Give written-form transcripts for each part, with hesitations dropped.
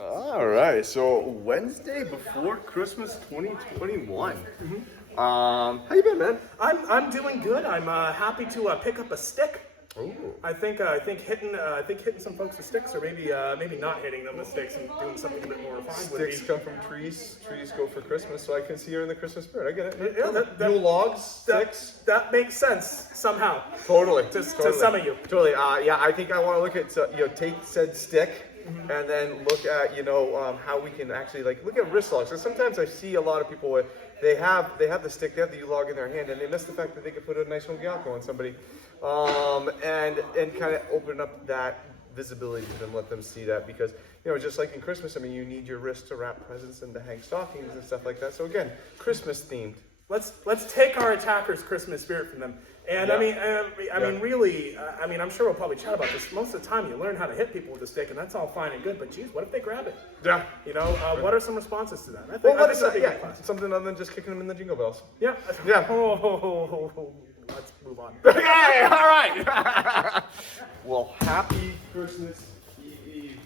All right, so Wednesday before Christmas 2021. How you been, man? I'm doing good. I'm happy to pick up a stick. Ooh. I think hitting some folks with sticks, or maybe not hitting them with sticks and doing something a bit more refined. Sticks come from trees. Trees go for Christmas, so I can see you're in the Christmas spirit. I get it. Yeah, Yule logs, sticks. That makes sense somehow. Totally. To some of you. Totally. Yeah, I think I want to look at take said stick. And then look at how we can actually look at wrist logs. So sometimes I see a lot of people with they have the stick, they have the Yule log in their hand, and they miss the fact that they could put a nice Omote Gyaku on somebody, and kind of open up that visibility to them, let them see that, because just like in Christmas, I mean, you need your wrist to wrap presents and to hang stockings and stuff like that. So again, Christmas themed. Let's take our attackers' Christmas spirit from them. And Yeah. I mean, really, I'm sure we'll probably chat about this. Most of the time, you learn how to hit people with a stick, and that's all fine and good. But geez, what if they grab it? Yeah. What are some responses to that? I think, Well, I think that'd be a good class. something other than just kicking them in the jingle bells. Yeah. Yeah. Let's move on. Okay, all right. Well, happy Christmas Eve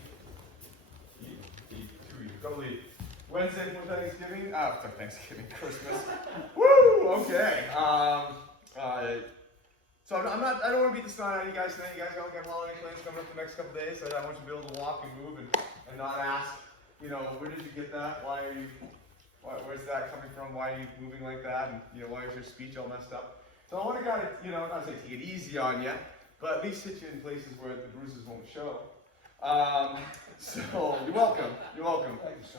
to you. Totally. Wednesday before Thanksgiving. After Thanksgiving, Christmas. Woo! Okay. So I don't want to beat the snot out of you guys tonight. You guys got holiday plans coming up the next couple days, so I want you to be able to walk and move and not ask, where did you get that? Where's that coming from? Why are you moving like that? And why is your speech all messed up? So I want to kind of, not say take it easy on you, but at least hit you in places where the bruises won't show. So you're welcome. You're welcome. Thank you, sir.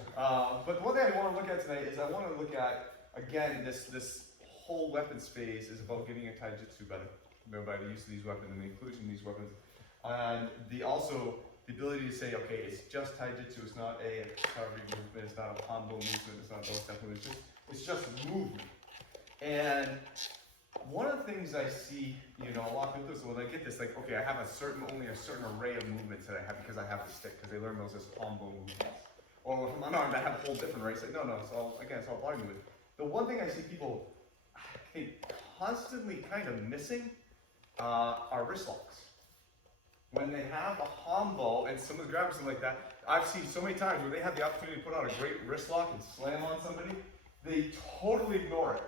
But the one thing I want to look at tonight is I want to look at, again, this whole weapons phase is about getting your taijutsu better. By the use of these weapons and the inclusion of these weapons. And also the ability to say, okay, it's just taijutsu, it's not a recovery movement, it's not a Hanbo movement, it's not those stuff, it's just movement. And one of the things I see, a lot of people, so when I get this, okay, I have only a certain array of movements that I have because I have the stick, because they learn those as Hanbo movements. Or if I'm unarmed, I have a whole different array. It's no, it's all body movement. The one thing I see people, constantly kind of missing are wrist locks. When they have a Hanbo and someone's grabbing something like that, I've seen so many times where they have the opportunity to put on a great wrist lock and slam on somebody, they totally ignore it.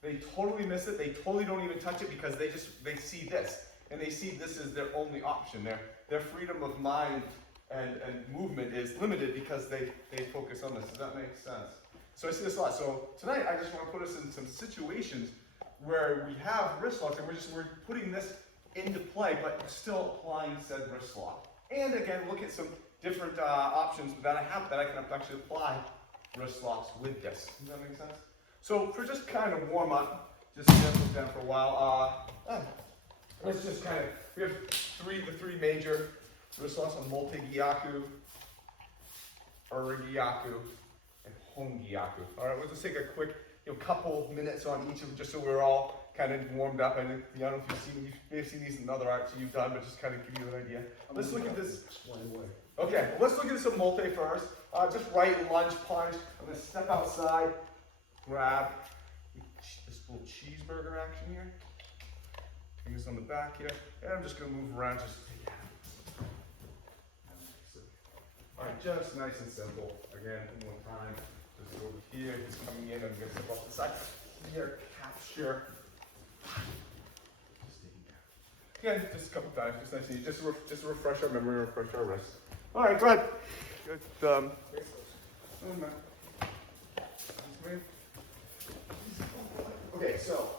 They totally miss it. They totally don't even touch it because they see this, and they see this as their only option. Their freedom of mind and movement is limited because they focus on this. Does that make sense? So I see this a lot. So tonight I just want to put us in some situations where we have wrist locks and we're putting this into play, but still applying said wrist lock. And again, look at some different options that I have that I can actually apply wrist locks with this. Does that make sense? So for just kind of warm up, just get this down for a while. Let's just kind of, we have the three major wrist locks: Omote Gyaku, Gyaku, and Hanbo Gyaku. All right, we'll just take a quick couple minutes on each of them, just so we're all kind of warmed up. I don't know if you may have seen these in other arts you've done, but just kind of give you an idea. Let's look at this. Okay, well, let's look at this Omote first. Just right lunge punch. I'm going to step outside, grab this little cheeseburger action here. Fingers on the back here, and I'm just going to move around just to take it out. All right, just nice and simple. Again, one more time. Just over here, he's coming in, I'm going to step off the side. Here, capture. Just taking down. Again, just a couple times, just nice and easy. Just to refresh our memory, refresh our wrists. All right, go ahead. Okay, so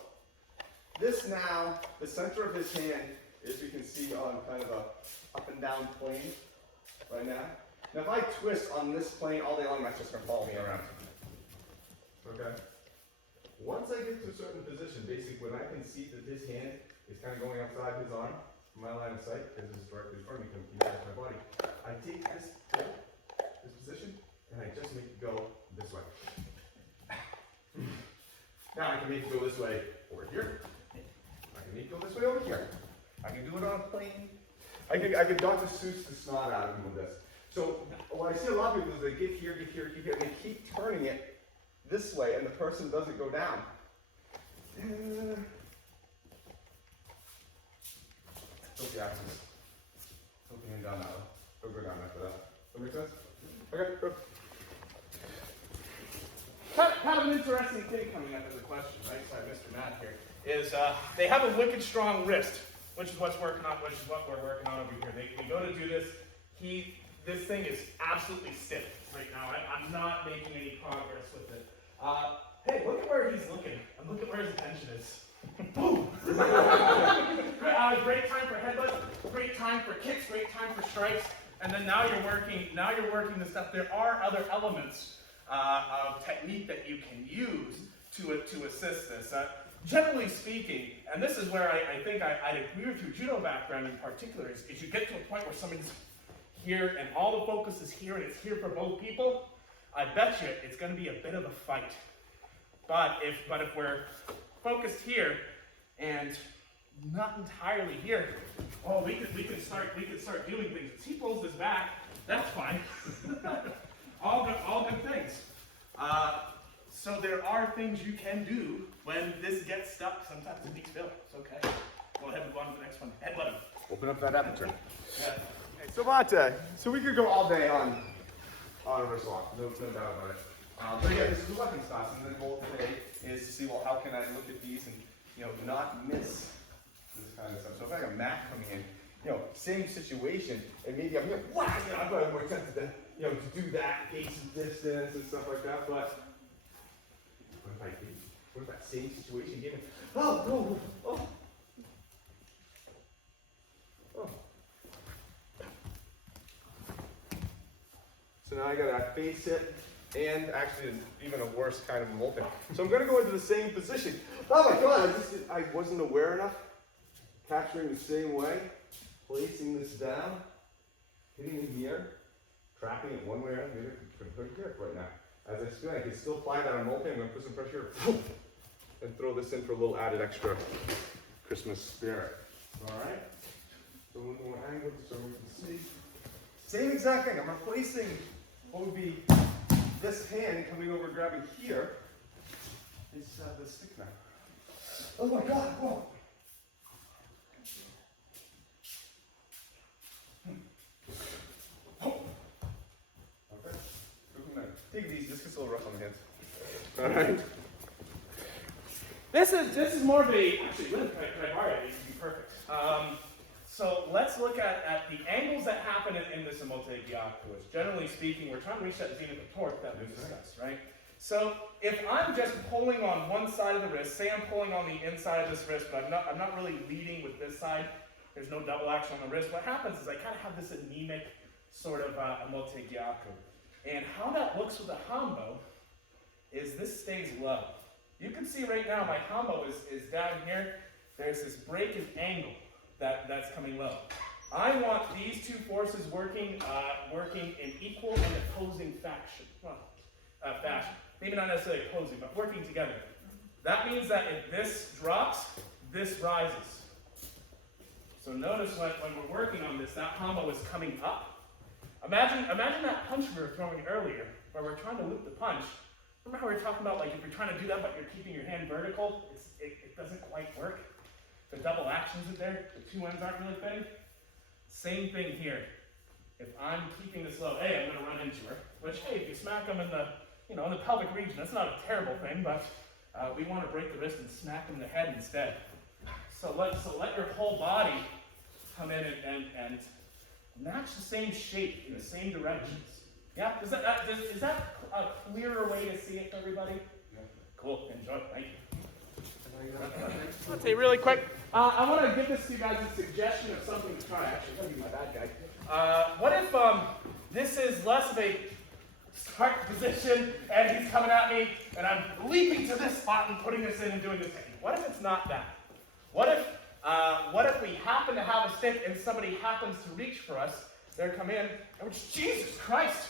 this now, the center of his hand, as you can see, on kind of a up and down plane right now. Now, if I twist on this plane all day long, that's just going to follow me around. Okay? Once I get to a certain position, basically when I can see that his hand is kind of going outside his arm, from my line of sight, because it's directly in front of me, coming to my body, I take this position, and I just make it go this way. Now I can make it go this way over here. I can make it go this way over here. I can do it on a plane. I can Dr. Seuss the snot out of him with this. So what I see a lot of people is they get here, and they keep turning it this way, and the person doesn't go down. Tilt the axis. Tilt the hand down that way. Don't go down after that. Does that make sense? Okay, good. Kind of an interesting thing coming up as a question, right? Sorry, Mr. Matt here. Is they have a wicked strong wrist, which is what we're working on over here. They go to do this. This thing is absolutely stiff right now. I'm not making any progress with it. Hey, look at where he's looking, and look at where his attention is. Boom! Great time for headbutts, great time for kicks, great time for strikes, and then now you're working the stuff. There are other elements of technique that you can use to assist this. Generally speaking, and this is where I think I'd agree with your judo background in particular, is you get to a point where somebody's here and all the focus is here and it's here for both people, I bet you it's going to be a bit of a fight. But if we're focused here and not entirely here, oh, we could start doing things. If he pulls this back, that's fine. all good things. So there are things you can do when this gets stuck. Sometimes it needs fill. It's okay. Go ahead and move on to the next one. Headbutt him. Open up that aperture. Yeah. Okay, so Omote, so we could go all day on a wrist lock, no doubt about it. But yeah, this is a weapons class, and the goal today is to see, well, how can I look at these and, not miss this kind of stuff. So if I have a mat coming in, same situation, and maybe I'm whack, I'm probably more tempted to, to do that, gain some distance and stuff like that, but what if that same situation gave me, oh. So now I gotta face it, and actually even a worse kind of molding. So I'm gonna go into the same position. Oh my God, I wasn't aware enough. Capturing the same way, placing this down, hitting in the air, trapping it one way or the other. Pretty grip right now. As I spin, I can still apply that on molding. I'm gonna put some pressure and throw this in for a little added extra Christmas spirit. All right. So a little more angle so we can see. Same exact thing. I'm replacing what would be this hand coming over, grabbing here. Instead of the stick now. Oh my God! Whoa. Okay. Take these. This gets a little rough on the hands. All right. This is more of a, actually, can I borrow it? It would be perfect. So let's look at the angles that happen in this Omote Gyaku. Generally speaking, we're trying to reach that zenith of torque that we discussed, right? So if I'm just pulling on one side of the wrist, say I'm pulling on the inside of this wrist, but I'm not really leading with this side, there's no double action on the wrist, what happens is I kind of have this anemic sort of Omote Gyaku. And how that looks with a Hanbo is this stays low. You can see right now my Hanbo is down here. There's this break in angle that's coming low. I want these two forces working in equal and opposing fashion. Fashion. Maybe not necessarily opposing, but working together. That means that if this drops, this rises. So notice when we're working on this, that Hanbo is coming up. Imagine that punch we were throwing earlier, where we're trying to loop the punch. Remember how we were talking about, like, if you're trying to do that, but you're keeping your hand vertical, it doesn't quite work. The double actions are there, the two ends aren't really fitting. Same thing here. If I'm keeping this low, hey, I'm gonna run into her. Which, hey, if you smack them in the, in the pelvic region, that's not a terrible thing, but we want to break the wrist and smack them in the head instead. So let your whole body come in and match the same shape in the same directions. Yeah, is that a clearer way to see it for everybody? Yeah. Cool, enjoy, thank you. Let's say really quick, I want to give this to you guys a suggestion of something to try. Actually, I'm going to be my bad guy. What if this is less of a start position and he's coming at me and I'm leaping to this spot and putting this in and doing this thing? What if it's not that? What if we happen to have a stick and somebody happens to reach for us, they come in, and we're just, Jesus Christ!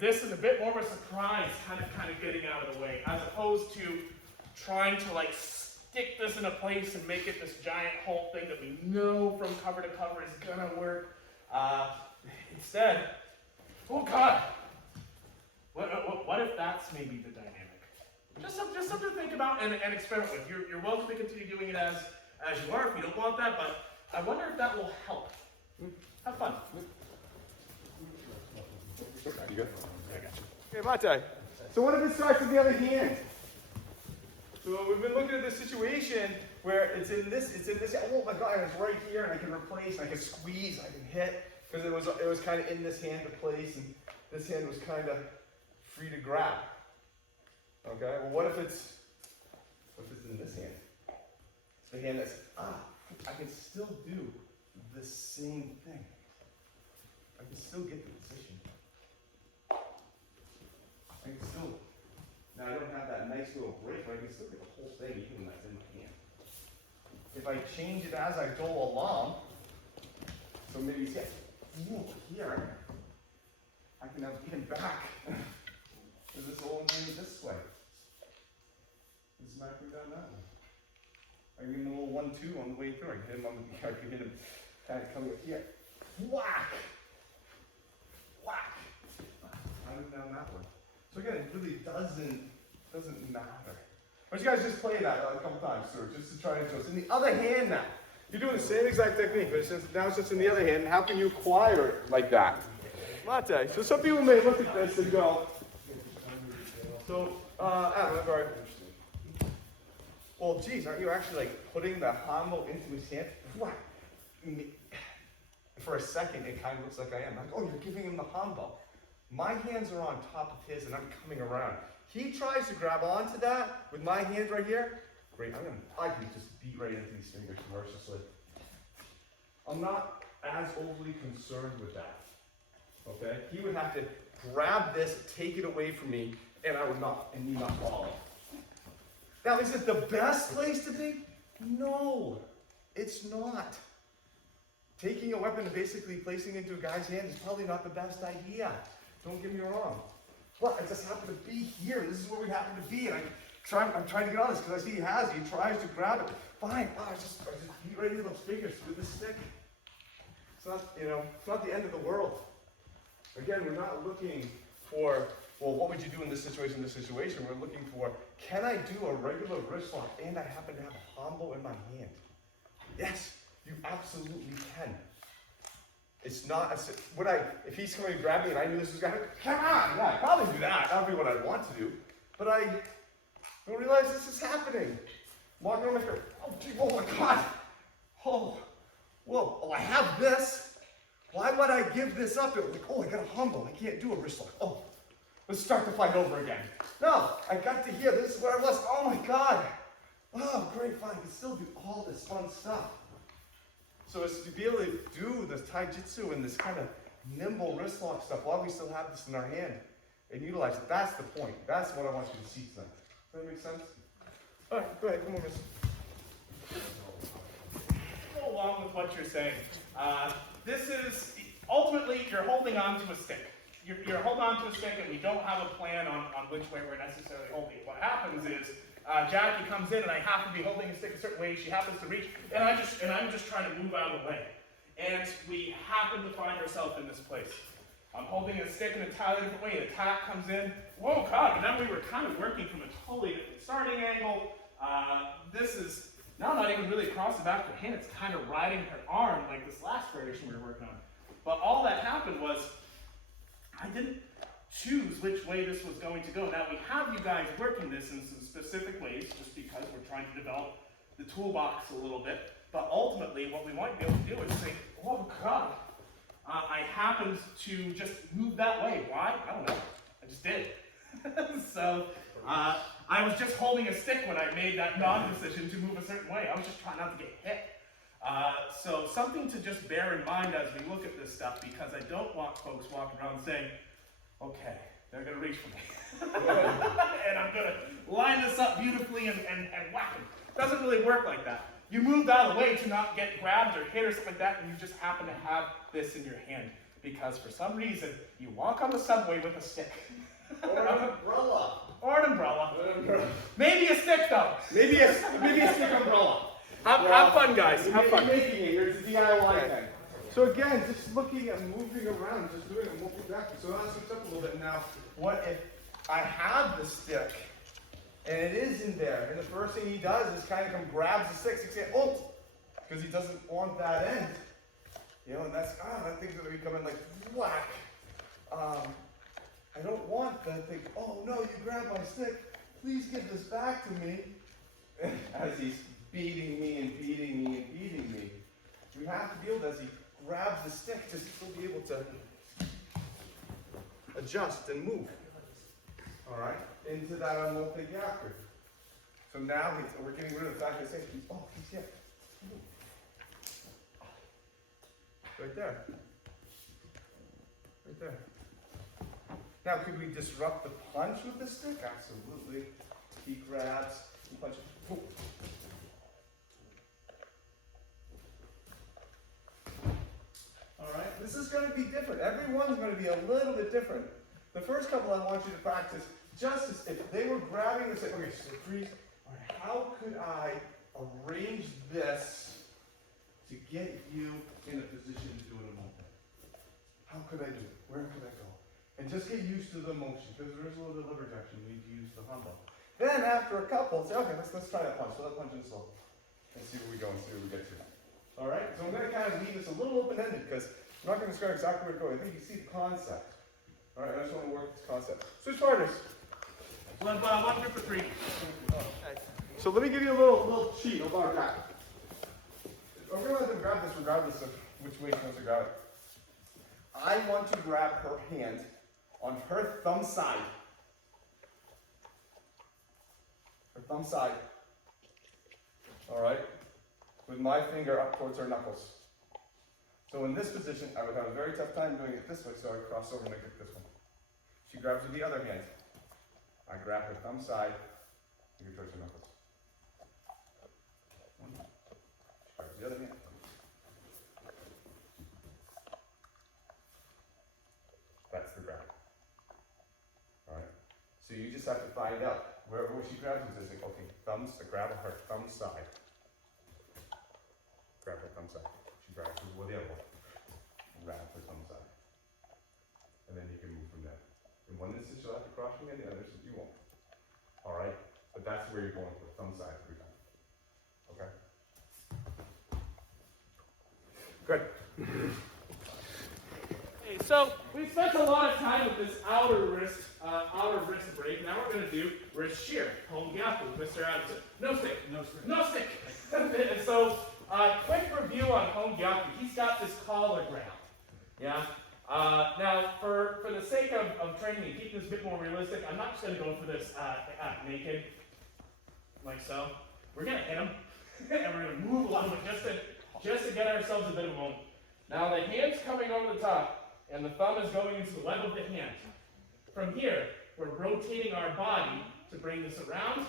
This is a bit more of a surprise, kind of getting out of the way, as opposed to trying to like stick this in a place and make it this giant whole thing that we know from cover to cover is gonna work. Instead, oh God, what if that's maybe the dynamic? Just something to think about and experiment with. You're welcome to continue doing it as you are if you don't want that, but I wonder if that will help. Have fun. You good? Okay, Mate. So what if it starts with the other hand? So we've been looking at this situation where it's in this, oh my God, it's right here, and I can replace, I can squeeze, I can hit, because it was kind of in this hand to place, and this hand was kind of free to grab. Okay, well what if it's in this hand? It's the hand that's, I can still do the same thing. I can still get the position. I can still, now I don't have that nice little break, but I can still get the whole thing even when that's in my hand. If I change it as I go along, so maybe you see, here, I can now even back. Is this old hand this way? This is knocking down that one. I can give him a little 1-2 on the way through. I can hit him kind of coming up here. Whack! Whack! I'm down that one. So again, it really doesn't matter. But you guys just play that a couple times through, just to try to show. It's in the other hand now. You're doing the same exact technique, but now it's just in the other hand. And how can you acquire it like that? Mate. So some people may look at this and go, so, Adam, I'm sorry. Well, geez, aren't you actually like putting the Hanbo into his hand? What? For a second, it kind of looks like I am. Like, oh, you're giving him the Hanbo. My hands are on top of his, and I'm coming around. He tries to grab onto that with my hands right here. Great, I can just beat right into these fingers mercilessly. I'm not as overly concerned with that. Okay? He would have to grab this, take it away from me, and I would not, and me not follow. Now, is it the best place to be? No, it's not. Taking a weapon and basically placing it into a guy's hand is probably not the best idea. Don't get me wrong. But I just happen to be here. This is where we happen to be, and I'm trying to get on this because I see he has it. He tries to grab it. Fine. I just beat right into those fingers with this stick. It's not, it's not the end of the world. Again, we're not looking for, well, what would you do in this situation, We're looking for, can I do a regular wrist lock and I happen to have a Hanbo in my hand? Yes, you absolutely can. It's not, if he's coming to grab me and I knew this was going to happen, come on, yeah, I'd probably do that. That would be what I'd want to do. But I don't realize this is happening. Walking around like, oh my God. Oh, whoa, I have this. Why would I give this up? It was like, oh, I got a Hanbo. I can't do a wrist lock. Oh, let's start the fight over again. No, I got to here. This is where I was. Oh my God. Oh, great, fine. I can still do all this fun stuff. So as to be able to do this taijutsu and this kind of nimble wrist lock stuff while we still have this in our hand and utilize it, that's the point. That's what I want you to see tonight. Does that make sense? All right, go ahead. Come on, miss. Go along with what you're saying. This is, ultimately, you're holding on to a stick. You're holding on to a stick and we don't have a plan on which way we're necessarily holding it. What happens is, Jackie comes in and I have to be holding the stick a certain way. She happens to reach, and I'm just trying to move out of the way. And we happen to find ourselves in this place. I'm holding a stick in a entirely different way. An attack comes in. Whoa, God! And then we were kind of working from a totally different starting angle. This is now not even really across the back of her hand. It's kind of riding her arm like this last variation we were working on. But all that happened was I didn't choose which way this was going to go. Now we have you guys working this in some specific ways just because we're trying to develop the toolbox a little bit. But ultimately what we might be able to do is say, oh God, I happened to just move that way. Why? I don't know. I just did. So I was just holding a stick when I made that non-decision to move a certain way. I was just trying not to get hit. So something to just bear in mind as we look at this stuff, because I don't want folks walking around saying, okay, they're going to reach for me. And I'm going to line this up beautifully and whack them. It doesn't really work like that. You moved out of the way to not get grabbed or hit or something like that, and you just happen to have this in your hand. Because for some reason, you walk on the subway with a stick. Or an umbrella. Or an umbrella. Maybe a stick, though. Maybe a stick umbrella. Have fun, guys. Have fun. You're making it. It's a DIY thing. So again, just looking at moving around, just doing a Omote Gyaku. So now switch up a little bit now. What if I have the stick and it is in there, and the first thing he does is kind of come grabs the stick, say, oh, because he doesn't want that end. And that's that thing's gonna be coming like whack. I don't want that thing, oh no, you grabbed my stick, please give this back to me. As he's beating me and beating me and beating me. We have to be able to, as he grabs the stick, to still be able to adjust and move. All right, into that Omote Gyaku. So now we're getting rid of the fact that he's here. Right there. Right there. Now, could we disrupt the punch with the stick? Absolutely. He grabs and punches. Ooh. All right, this is going to be different. Everyone's going to be a little bit different. The first couple I want you to practice, just as if they were grabbing the stick. Okay, so freeze. All right, how could I arrange this to get you in a position to do it a moment? How could I do it? Where could I go? And just get used to the motion, because there is a little bit of liver rejection. You need to use the Hanbo. Then after a couple, say, okay, let's try that punch. So that punch in slow. And see where we go and see where we get to. All right? So I'm going to kind of leave this a little open-ended because I'm not going to describe exactly where to go. I think you see the concept. All right, I just want to work this concept. Switch partners. One group of three. Okay. So let me give you a little cheat of our back. I'm going to let them grab this regardless of which way she wants to grab it. I want to grab her hand on her thumb side. Her thumb side. All right? With my finger up towards her knuckles. So in this position, I would have a very tough time doing it this way, so I cross over and I get this one. She grabs with the other hand. I grab her thumb side, finger towards her knuckles. She grabs the other hand. That's the grab. All right? So you just have to find out where she grabs is this. Okay, grab her thumb side. Grab her thumb side. She grabs with the other one. Grab her thumb side. And then you can move from there. In one instance, you'll have to cross me, and the other instance, you won't. All right? But that's where you're going for thumb side every time. Okay? Good. Okay, so we spent a lot of time with this outer wrist break. Now we're going to do wrist shear. Home Gyaku, Mr. Adamson. No stick. No stick. No stick. And so, quick review on Home Gyaku. He's got this collar grab. Yeah. Now, for the sake of training and keeping this a bit more realistic, I'm not just going to go for this naked, like so. We're going to hit him, and we're going to move a little bit just to get ourselves a bit of a moment. Now, the hand's coming over the top, and the thumb is going into the web of the hand. From here, we're rotating our body to bring this around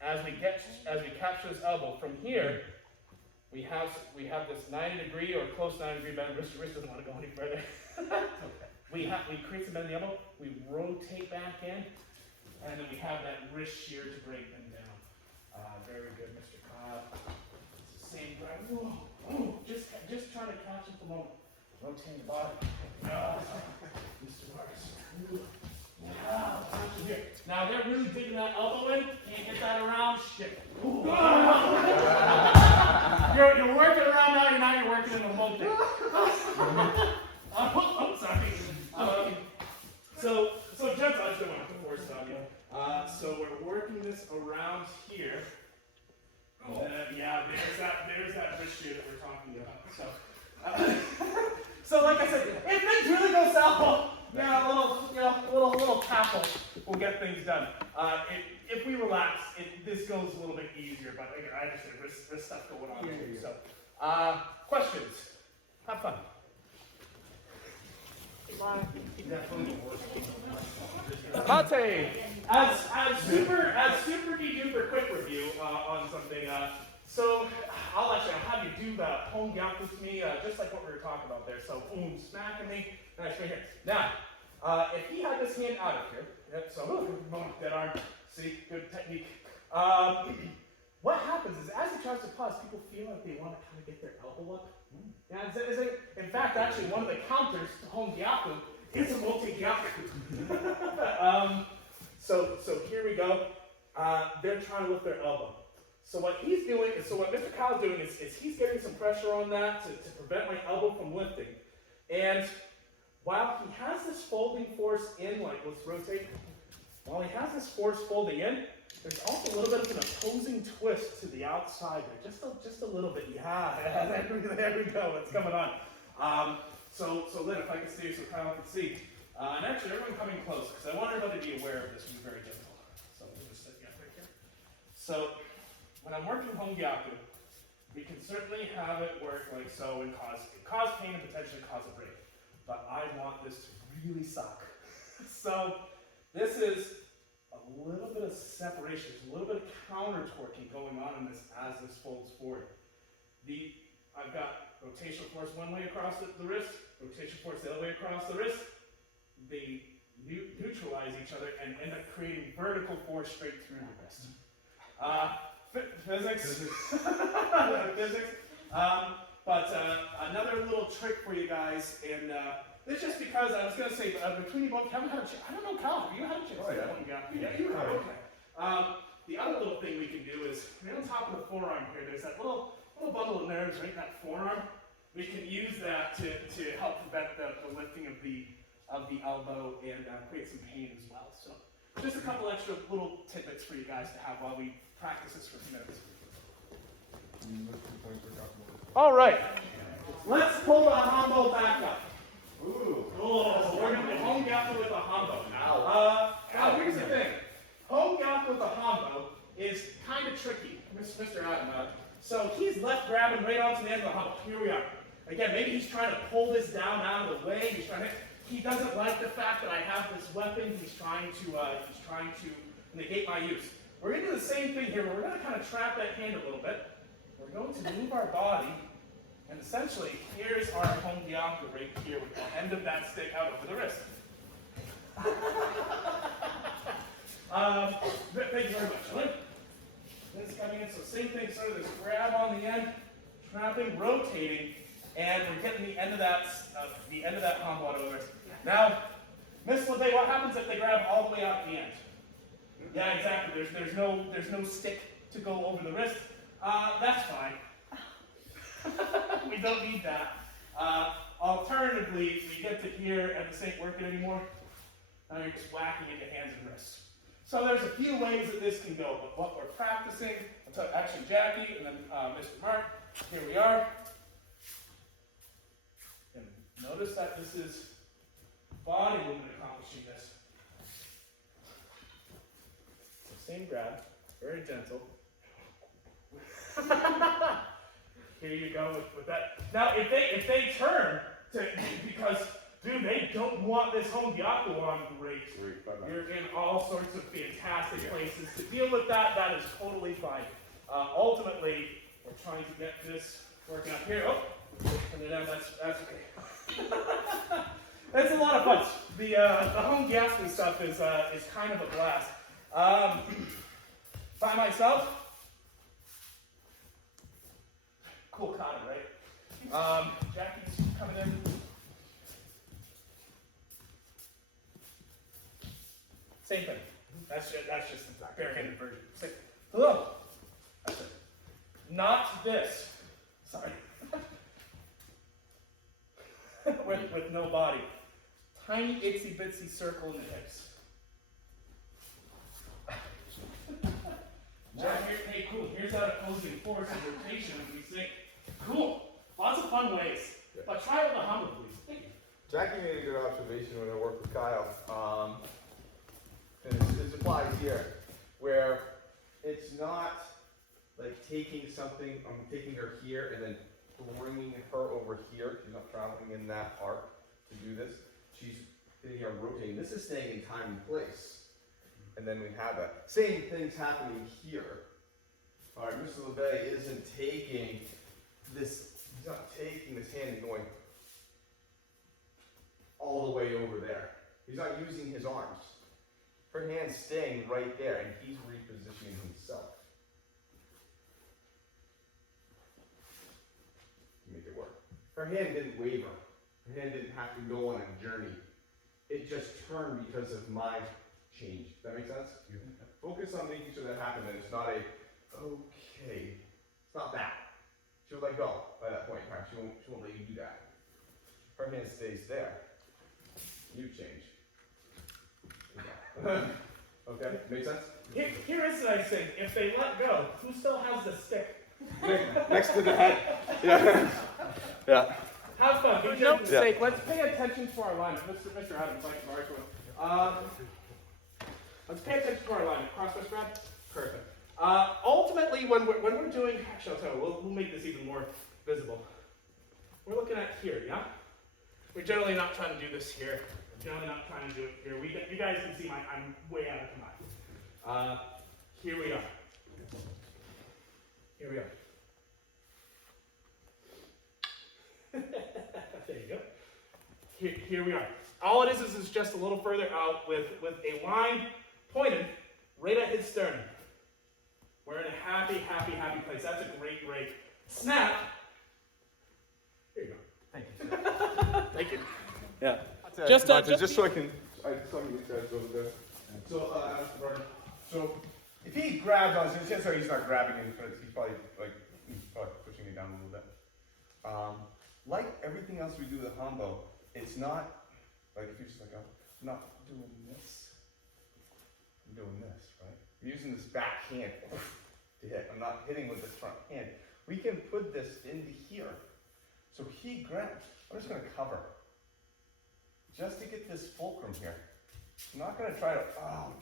as we capture this elbow. From here, we have this 90-degree or close 90-degree bend. Wrist doesn't want to go any further. We create some bend in the elbow. We rotate back in, and then we have that wrist shear to break them down. Very good, Mr. Cobb. It's the same drive. Whoa, just trying to catch it for a moment. Rotating the body. Mr. Marks. Here. Now they're really digging that elbow in. Can't get that around. Shit. You're working around now. You're working in the whole thing. I'm sorry. So gents, I just don't want to force it on you. So we're working this around here. Yeah, there's that wrist shear that we're talking about. So like I said, if things really go south, yeah, a little tackle will get things done. If we relax, this goes a little bit easier. But again, I understand wrist stuff going on too. So, questions? Have fun. Mate, as super duper quick review on something. So I'll have you do the Home Gyaku with me, just like what we were talking about there. So boom, smacking me, nice right here. Now, if he had this hand out of here, so dead arm, see, good technique. What happens is as he tries to pause, people feel like they want to kind of get their elbow up. Yeah, in fact, actually, one of the counters to Home Gyaku is Omote Gyaku. So here we go. They're trying to lift their elbow. So what he's doing is, what Mr. Kyle's doing is he's getting some pressure on that to prevent my elbow from lifting. And while he has this folding force in, like let's rotate, while he has this force folding in, there's also a little bit of an opposing twist to the outside there, just a little bit. Yeah, there we go, it's coming on. So Lynn, if I could see, so Kyle can see. And actually, everyone coming close, because I want everybody to be aware of this and be very gentle. So we'll just sit right here. So when I'm working home gyaku, we can certainly have it work like so and cause pain and potentially cause a break. But I want this to really suck. So this is a little bit of separation, there's a little bit of counter torquing going on in this as this folds forward. I've got rotational force one way across the wrist, rotation force the other way across the wrist. They neutralize each other and end up creating vertical force straight through the wrist. Physics. Physics. But another little trick for you guys, and this just because I was going to say, between you both, you haven't had a chance. I don't know, Cal, have you had a chance? Oh, yeah. Yeah, you have, okay. The other little thing we can do is, right on top of the forearm here, there's that little bundle of nerves right in that forearm. We can use that to help prevent the lifting of the elbow and create some pain as well. So just a couple extra little tidbits for you guys to have while we practice this for a few minutes. All right, let's pull the Hanbo back up. Ooh. Oh, we're going to do home gyaku with a Hanbo. Now here's the thing. Home gyaku with a Hanbo is kind of tricky, Mr. Adam. So he's left grabbing right onto the end of the Hanbo. Here we are. Again, maybe he's trying to pull this down out of the way. He doesn't like the fact that I have this weapon. He's trying to negate my use. We're going to do the same thing here, where we're going to kind of trap that hand a little bit. We're going to move our body, and essentially, here's our home gyaku right here with the end of that stick out over the wrist. Thank you very much. Lynn's coming in, so same thing, sort of this grab on the end, trapping, rotating, and we're getting the end of that Hanbo over the wrist. Now, Miss LeBay, what happens if they grab all the way out at the end? Yeah, exactly. There's no stick to go over the wrist. That's fine. We don't need that. Alternatively, we get to here and this ain't working anymore. Now you're just whacking into hands and wrists. So there's a few ways that this can go, but what we're practicing, actually Jackie and then Mr. Mark, here we are. And notice that this is body movement accomplishing this. So same grab, very gentle. Here you go with that. Now, if they turn to, because dude, they don't want this home gyaku on great. You're in all sorts of fantastic places to deal with that. That is totally fine. Ultimately, we're trying to get this working up here. Oh, turn it down. That's okay. It's a lot of fun. The home gyaku stuff is kind of a blast. By myself. Cool kata, right? Jackie's coming in. Same thing. That's just the barehanded version. Hello. That's it. Not this. Sorry. with no body. Tiny itsy bitsy circle in the hips. Hey, cool. Here's that opposing force and rotation as we sink. Cool. Lots of fun ways. But try it with a Hanbo, please. Thank you. Jackie made a good observation when I worked with Kyle. And this applies here, where it's not like taking her here and then bringing her over here. She's not traveling in that arc to do this. She's sitting here rotating. This is staying in time and place. And then we have that. Same thing's happening here. All right, Mr. LeBay isn't taking this, he's not taking this hand and going all the way over there. He's not using his arms. Her hand's staying right there, and he's repositioning himself. Make it work. Her hand didn't waver. Her hand didn't have to go on a journey. It just turned because of my change. Does that make sense? Focus on making sure that happens, and it's not a, okay, it's not that. She'll let go by that point in time. She won't let you do that. Her hand stays there. you change. Okay, make sense? Here is the nice thing. If they let go, who still has the stick? Next to the head. Yeah. Yeah. Have fun. For note's sake, let's pay attention to our alignment. Mr. Adams, like to borrow one. Let's pay attention to our alignment. Cross-wrist grab. Perfect. Ultimately, when we're doing, actually, I'll tell you, we'll make this even more visible. We're looking at here, yeah? We're generally not trying to do this here. We're generally not trying to do it here. You guys can see I'm way out of command. Here we are. Here we are. There you go. Here we are. All it is just a little further out with a line pointed right at his sternum. We're in a happy place. That's a great snap. Here you go. Thank you. Thank you. Yeah. Just so I can get guys over there. So if he grabs on his chest, he's not grabbing in front. He's probably pushing me down a little bit. Like everything else we do with Hanbo, it's not like if you're just like, I'm not doing this. I'm doing this, right? I'm using this back hand to hit. I'm not hitting with this front hand. We can put this into here. So he grabs. I'm just going to cover. Just to get this fulcrum here. I'm not going to try to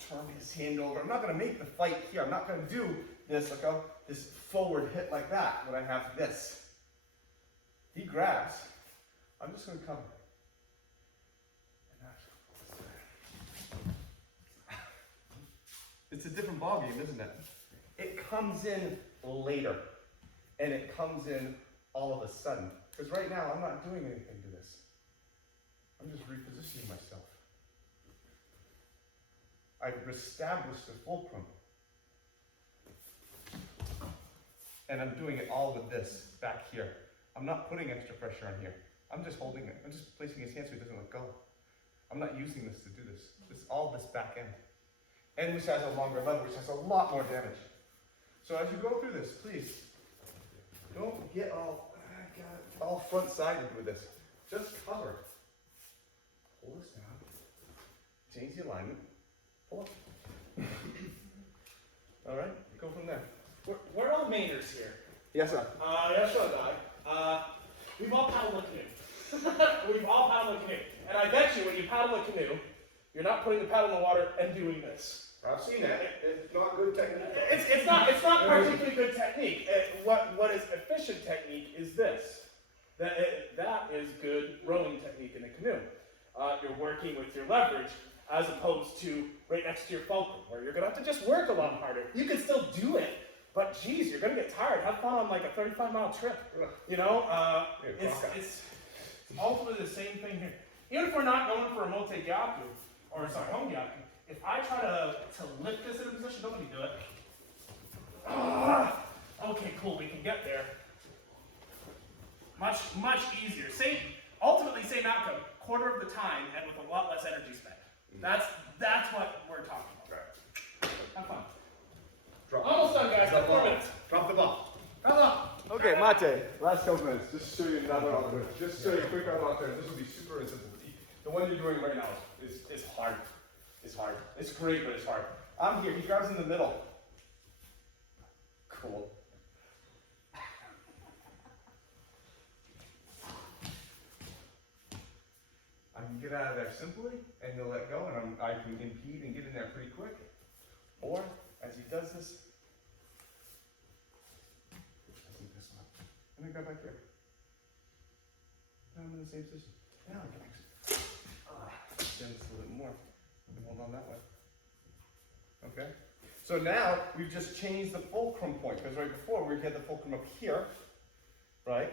turn his hand over. I'm not going to make the fight here. I'm not going to do this this forward hit like that when I have this. He grabs. I'm just going to cover. It's a different ballgame, isn't it? It comes in later. And it comes in all of a sudden. Because right now, I'm not doing anything to this. I'm just repositioning myself. I've established the fulcrum. And I'm doing it all with this back here. I'm not putting extra pressure on here. I'm just holding it. I'm just placing his hand so he doesn't let go. I'm not using this to do this. It's all this back end. And which has a longer lever, which has a lot more damage. So as you go through this, please, don't get all front-sided with this. Just cover. Pull this down. Change the alignment. Pull up. All right, go from there. We're all Mainers here. Yes, sir. Yes, sir, we've all paddled a canoe. We've all paddled a canoe. And I bet you when you paddle a canoe, you're not putting the paddle in the water and doing this. I've seen that. It's not good technique. It's not particularly good technique. What is efficient technique is this. That is good rowing technique in a canoe. You're working with your leverage as opposed to right next to your fulcrum, where you're gonna have to just work a lot harder. You can still do it, but geez, you're gonna get tired. Have fun on like a 35-mile trip. You know, it's ultimately the same thing here. Even if we're not going for Omote Gyaku, or sorry, Hanbo Gyaku, if I try to lift this in a position, don't let me do it. Okay, cool, we can get there. Much easier. Ultimately same outcome, quarter of the time and with a lot less energy spent. That's what we're talking about. Have fun. Almost done, guys. 4 minutes. Drop the ball. Okay, Mate. Last couple minutes. Just show you another alternative. Just show you a quick alternative. This will be super simple. The one you're doing right now is hard. It's hard. It's great, but it's hard. I'm here. He grabs in the middle. Cool. I can get out of there simply, and he'll let go, and I can impede and get in there pretty quick. Or, as he does this, let me go back here. Now I'm in the same position. Now I can actually extend this a little bit more. Hold on that way. Okay? So now we've just changed the fulcrum point, because right before we had the fulcrum up here, right?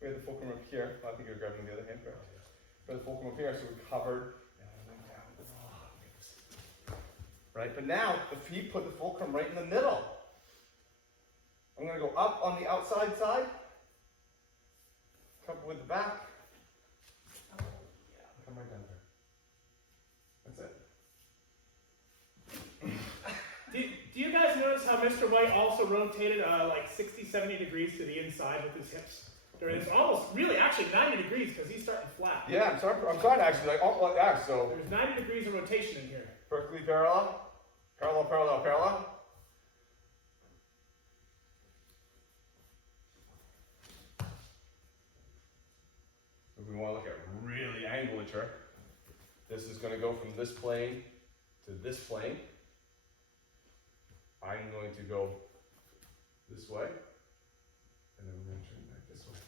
We had the fulcrum up here. Well, I think you're grabbing the other hand, right? We had the fulcrum up here, so we covered and I went down. Right? But now, if he put the fulcrum right in the middle, I'm going to go up on the outside side, couple with the back, come right down there. That's it. Do you guys notice how Mr. White also rotated like 60, 70 degrees to the inside with his hips? It's almost, really, actually 90 degrees because he's starting flat. Yeah, I'm trying to actually, like, oh, yeah, so. There's 90 degrees of rotation in here. Perfectly parallel. Parallel, parallel, parallel. If we want to look at really angulature, this is going to go from this plane to this plane. I'm going to go this way, and then we're going to turn back this way.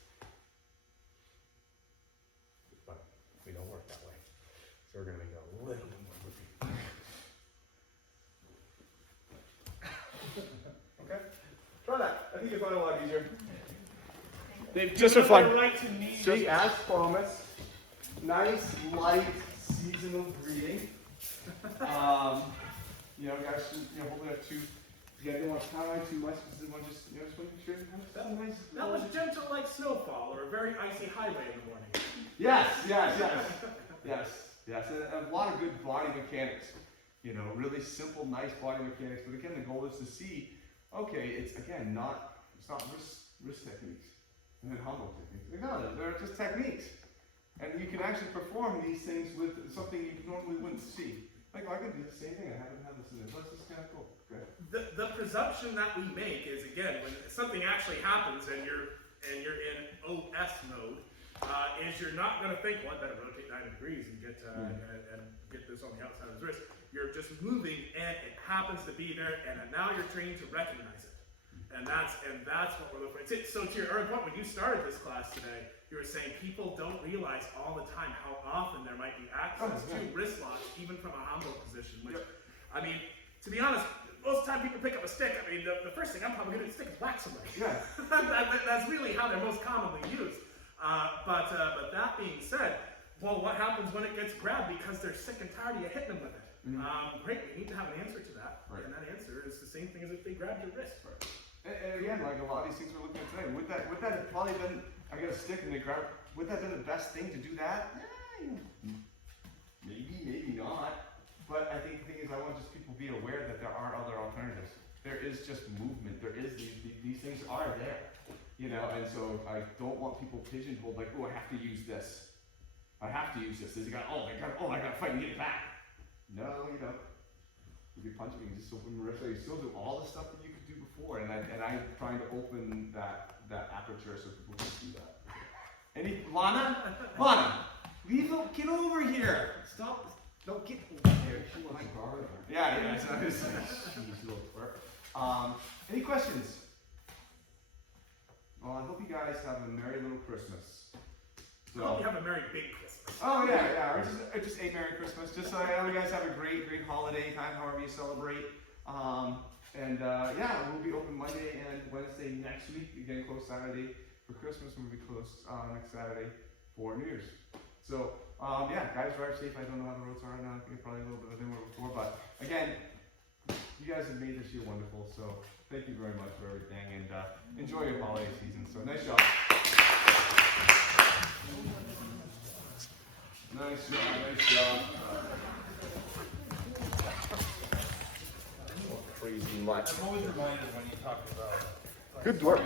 But we don't work that way. So we're going to make it a little bit more loopy. Okay? Try that. I think you'll find it a lot easier. They've Just given for up fun. their right to need. See, as promised, nice, light, seasonal greeting. You know, guys, hopefully have two. You guys don't want to highlight too much because they want to just, just making sure you have nice. That was gentle like snowfall or a very icy highway in the morning. Yes. And a lot of good body mechanics. Really simple, nice body mechanics. But again, the goal is to see, okay, it's not wrist techniques and then Hanbo techniques. No, they're just techniques. And you can actually perform these things with something you normally wouldn't see. Like, I can do the same thing. I haven't had this in this. That's just kind of cool. Okay. The presumption that we make is, again, when something actually happens and you're in OS mode, is you're not going to think, well, I better rotate 90 degrees and get this on the outside of his wrist. You're just moving and it happens to be there, and now you're trained to recognize it. And that's what we're looking for. So to your earlier point, when you started this class today, you were saying people don't realize all the time how often there might be access to wrist locks, even from a Hanbo position. Which, I mean, to be honest, most of the time people pick up a stick. I mean, the first thing I'm probably going to do is stick is whack somebody. Yeah. That's really how they're most commonly used. But that being said, well, what happens when it gets grabbed because they're sick and tired of you hitting them with it? Great, we need to have an answer to that. Right. And that answer is the same thing as if they grabbed your wrist. Right. And again, like a lot of these things we're looking at today, would that have probably been, I got a stick and they grab, would that have been the best thing to do that? Maybe not. But I think the thing is, I want just people to be aware that there are other alternatives. There is just movement. There is these things are there, And so I don't want people pigeonholed like, oh, I have to use this. I have to use this. I gotta fight and get it back. No, you don't. You can punch me and just open the wrist. You still do all the stuff that you could do before, and I'm trying to open that aperture so people can see that. Lana, get over here. Stop. Don't get over here. She wants to borrow her. Yeah. She's a little twerp. Any questions? Well, I hope you guys have a merry little Christmas. I hope you have a merry big Christmas. Oh yeah. Or just a Merry Christmas. Just so you guys have a great holiday time, however you celebrate. We'll be open Monday and Wednesday next week. Again, closed Saturday for Christmas. We'll be closed next Saturday for New Year's. So guys, drive safe. I don't know how the roads are right now. I think it's probably a little bit than before, but again, you guys have made this year wonderful. So thank you very much for everything, and enjoy your holiday season. So nice job. Nice job. Crazy much. I'm always reminded when you talk about. Good work.